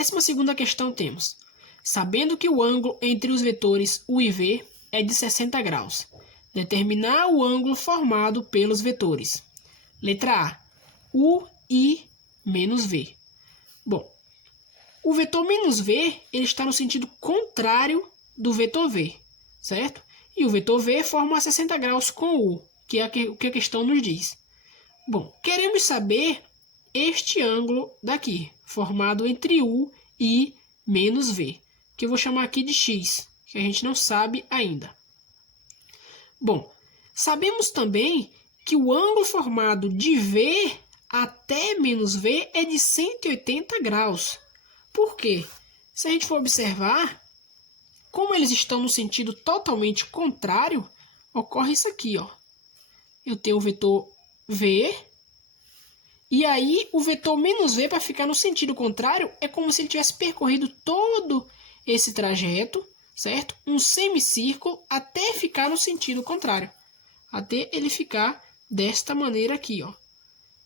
12ª questão temos: sabendo que o ângulo entre os vetores U e V é de 60 graus, determinar o ângulo formado pelos vetores. Letra A, U, I, menos V. Bom, o vetor menos V ele está no sentido contrário do vetor V, certo? E o vetor V forma 60 graus com U, que é o que a questão nos diz. Bom, queremos saber este ângulo daqui, formado entre U e menos V, que eu vou chamar aqui de X, que a gente não sabe ainda. Bom, sabemos também que o ângulo formado de V até menos V é de 180 graus. Por quê? Se a gente for observar, como eles estão no sentido totalmente contrário, ocorre isso aqui, ó. Eu tenho o vetor V, e aí o vetor menos V, para ficar no sentido contrário, é como se ele tivesse percorrido todo esse trajeto, certo? Um semicírculo até ficar no sentido contrário. Até ele ficar desta maneira aqui, ó.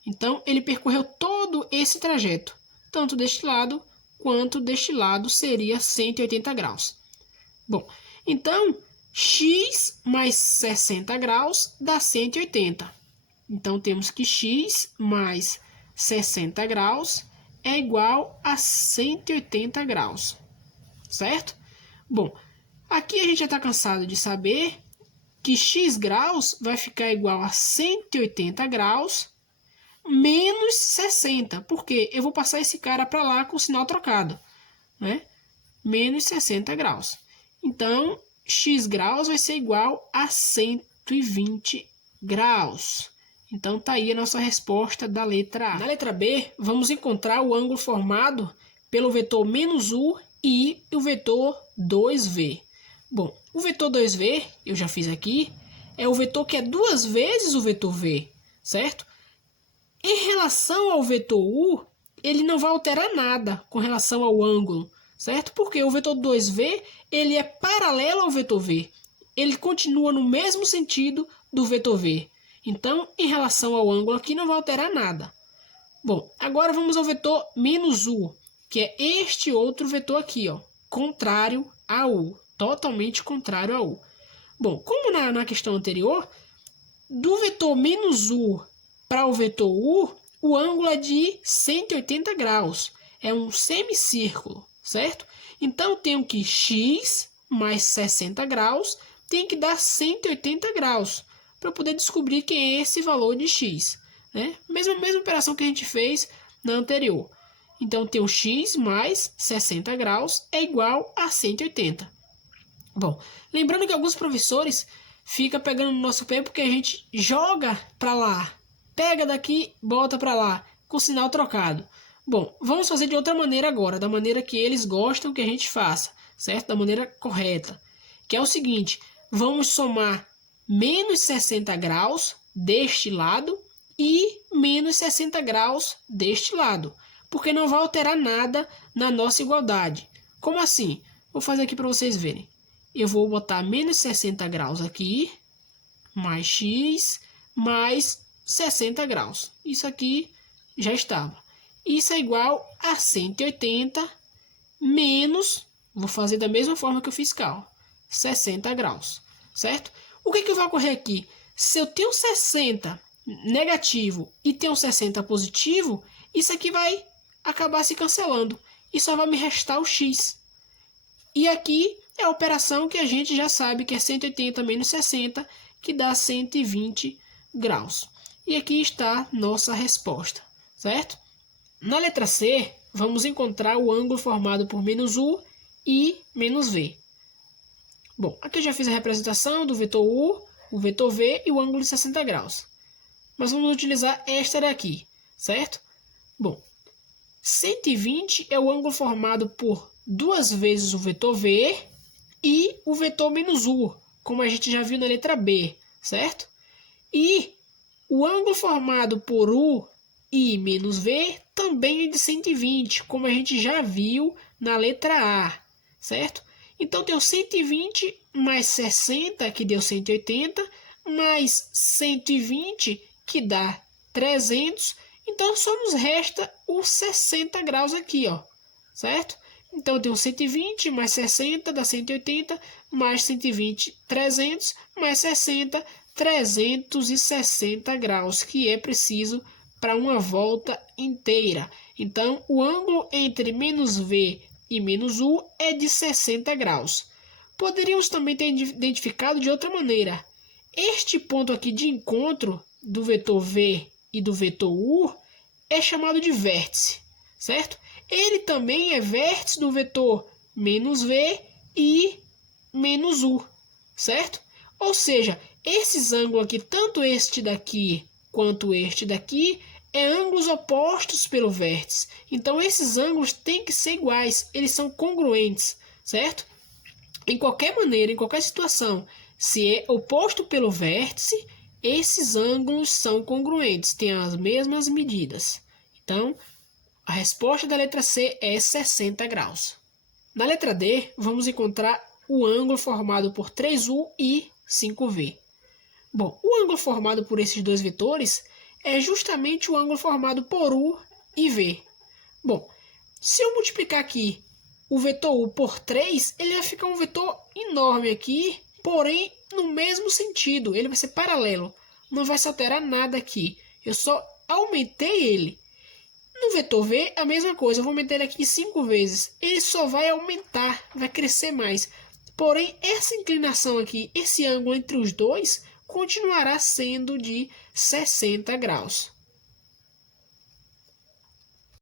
Então, ele percorreu todo esse trajeto. Tanto deste lado, quanto deste lado seria 180 graus. Bom, então, x mais 60 graus dá 180. Então, temos que x mais 60 graus é igual a 180 graus, certo? Bom, aqui a gente já está cansado de saber que x graus vai ficar igual a 180 graus menos 60, porque eu vou passar esse cara para lá com o sinal trocado, né? Menos 60 graus. Então, x graus vai ser igual a 120 graus. Então, tá aí a nossa resposta da letra A. Na letra B, vamos encontrar o ângulo formado pelo vetor menos U e o vetor 2V. Bom, o vetor 2V, eu já fiz aqui, é o vetor que é duas vezes o vetor V, certo? Em relação ao vetor U, ele não vai alterar nada com relação ao ângulo, certo? Porque o vetor 2V, ele é paralelo ao vetor V. Ele continua no mesmo sentido do vetor V. Então, em relação ao ângulo aqui, não vai alterar nada. Bom, agora vamos ao vetor menos U, que é este outro vetor aqui, ó, contrário a U, totalmente contrário a U. Bom, como na questão anterior, do vetor menos U para o vetor U, o ângulo é de 180 graus. É um semicírculo, certo? Então, eu tenho que x mais 60 graus tem que dar 180 graus, para eu poder descobrir quem é esse valor de x, né? Mesma operação que a gente fez na anterior. Então, tem o x mais 60 graus é igual a 180. Bom, lembrando que alguns professores ficam pegando no nosso pé porque a gente joga para lá, pega daqui, bota para lá, com o sinal trocado. Bom, vamos fazer de outra maneira agora, da maneira que eles gostam que a gente faça, certo? Da maneira correta, que é o seguinte: vamos somar menos 60 graus deste lado e menos 60 graus deste lado, porque não vai alterar nada na nossa igualdade. Como assim? Vou fazer aqui para vocês verem. Eu vou botar menos 60 graus aqui, mais x, mais 60 graus. Isso aqui já estava. Isso é igual a 180 menos, vou fazer da mesma forma que eu fiz cá, 60 graus, certo? O que vai ocorrer aqui? Se eu tenho 60 negativo e tenho 60 positivo, isso aqui vai acabar se cancelando. E só vai me restar o x. E aqui é a operação que a gente já sabe que é 180 menos 60, que dá 120 graus. E aqui está nossa resposta, certo? Na letra C, vamos encontrar o ângulo formado por menos U e menos V. Bom, aqui eu já fiz a representação do vetor U, o vetor V e o ângulo de 60 graus. Mas vamos utilizar esta daqui, certo? Bom, 120 é o ângulo formado por duas vezes o vetor V e o vetor menos U, como a gente já viu na letra B, certo? E o ângulo formado por U e menos V também é de 120, como a gente já viu na letra A, certo? Então, tem 120 mais 60, que deu 180, mais 120, que dá 300. Então, só nos resta os 60 graus aqui, ó. certo? Então, eu tenho 120 mais 60 dá 180, mais 120, 300, mais 60, 360 graus, que é preciso para uma volta inteira. Então, o ângulo entre menos V e menos U é de 60 graus. Poderíamos também ter identificado de outra maneira. Este ponto aqui de encontro do vetor V e do vetor U é chamado de vértice, certo? Ele também é vértice do vetor menos V e menos U, certo? Ou seja, esses ângulos aqui, tanto este daqui quanto este daqui, é ângulos opostos pelo vértice. Então, esses ângulos têm que ser iguais, eles são congruentes, certo? Em qualquer maneira, em qualquer situação, se é oposto pelo vértice, esses ângulos são congruentes, têm as mesmas medidas. Então, a resposta da letra C é 60 graus. Na letra D, vamos encontrar o ângulo formado por 3U e 5V. Bom, o ângulo formado por esses dois vetores é justamente o ângulo formado por U e V. Bom, se eu multiplicar aqui o vetor U por 3, ele vai ficar um vetor enorme aqui, porém no mesmo sentido, ele vai ser paralelo. Não vai se alterar nada aqui, eu só aumentei ele. No vetor V, a mesma coisa, eu vou meter ele aqui 5 vezes. Ele só vai aumentar, vai crescer mais. Porém, essa inclinação aqui, esse ângulo entre os dois, continuará sendo de 60 graus.